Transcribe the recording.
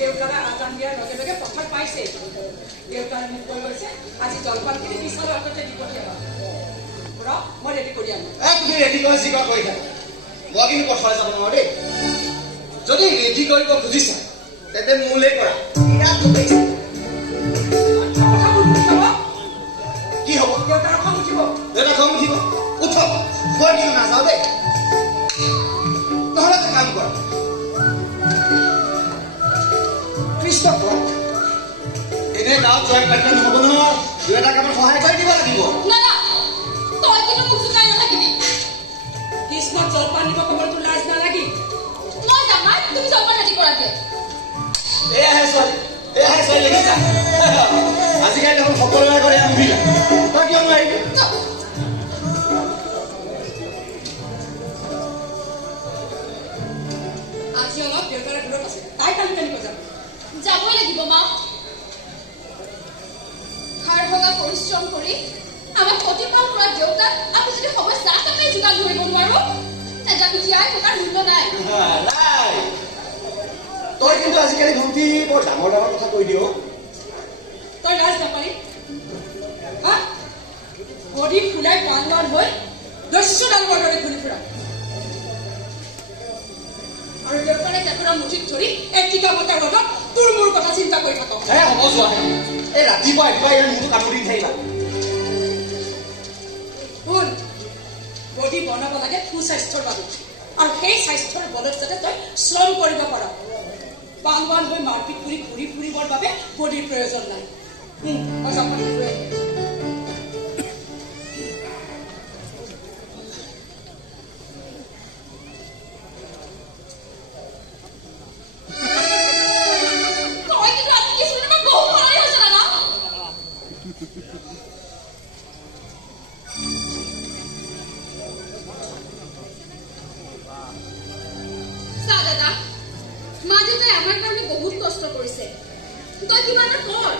দেউতাৰে আজান দিয়াৰ লগে লগে পথাৰ পাইছে দেউতাৰে মোক কৈ গৈছে আজি জলপানখিনি পিছৰ আগতে দিব ৰ মই ৰেডি কৰি আনো তুমি ৰেডি কৰি যি কৰি থাকা মই কিন্তু পথাৰলৈ যাব নোৱাৰো দেই যদি ৰেডি কৰিব খুজিছা তেন্তে মোলৈ কৰা কি হ'ব দেউতাৰ খং উঠিব উঠক মই কিন্তু নাযাওঁ দেই নহ'লে এটা কাম কৰা কৃষ্ণ ঘৰত এনে গাঁৱত জয় পাতিলে নহ'ব নহয় দুই এটা কামত সহায় কৰি দিব লাগিব কৃষ্ণক জলপান দিব ক'বলৈ তোৰ লাজ নালাগি এয়াহে ছোৱালী দেখিছা আজিকালি দেখোন সকলোৰে কৰে মহিলা তই কিয় নোৱাৰিবি আজি অলপ দেউতাৰে দূৰত আছে তাই কালি কালিব যাবই লাগিব মা হাৰ ভগা পৰিশ্ৰম কৰি আমাক প্ৰতিপাল কৰা দেউতাক আমি যদি সমস্যা এটাকে যোগান ধৰিব নোৱাৰো তেন্তে জীয়াই থকাৰ মূল্য নাই তই কিন্তু আজিকালি ভণ্টি বৰ ডাঙৰ ডাঙৰ কথা কৈ দিয় তই লাজ নাপালি বডি ফুলাই পান হৈ দস্যু ডাঙৰ দৰে ঘূৰি ফুৰা আৰু দেউতাৰে কেঁকুৰা মুঠিত ধৰি এক টিকা বতাৰ লগত তোৰ মোৰ কথা চিন্তা কৰি থাক হ'ব যোৱা এই ৰাতিপুৱা ইয়াৰ মোৰটো কামুৰি থাকিবা শুন বডি বনাব লাগে সুস্বাস্থ্যৰ বাবে আৰু সেই স্বাস্থ্যৰ বলত যাতে তই শ্ৰম কৰিব পাৰ পান হৈ মাৰপিট কৰি ঘূৰি ফুৰিবৰ বাবে বডিৰ প্ৰয়োজন নাই মা দেউতাই আমাৰ কাৰণে বহুত কষ্ট কৰিছে তই কিবা এটা কৰ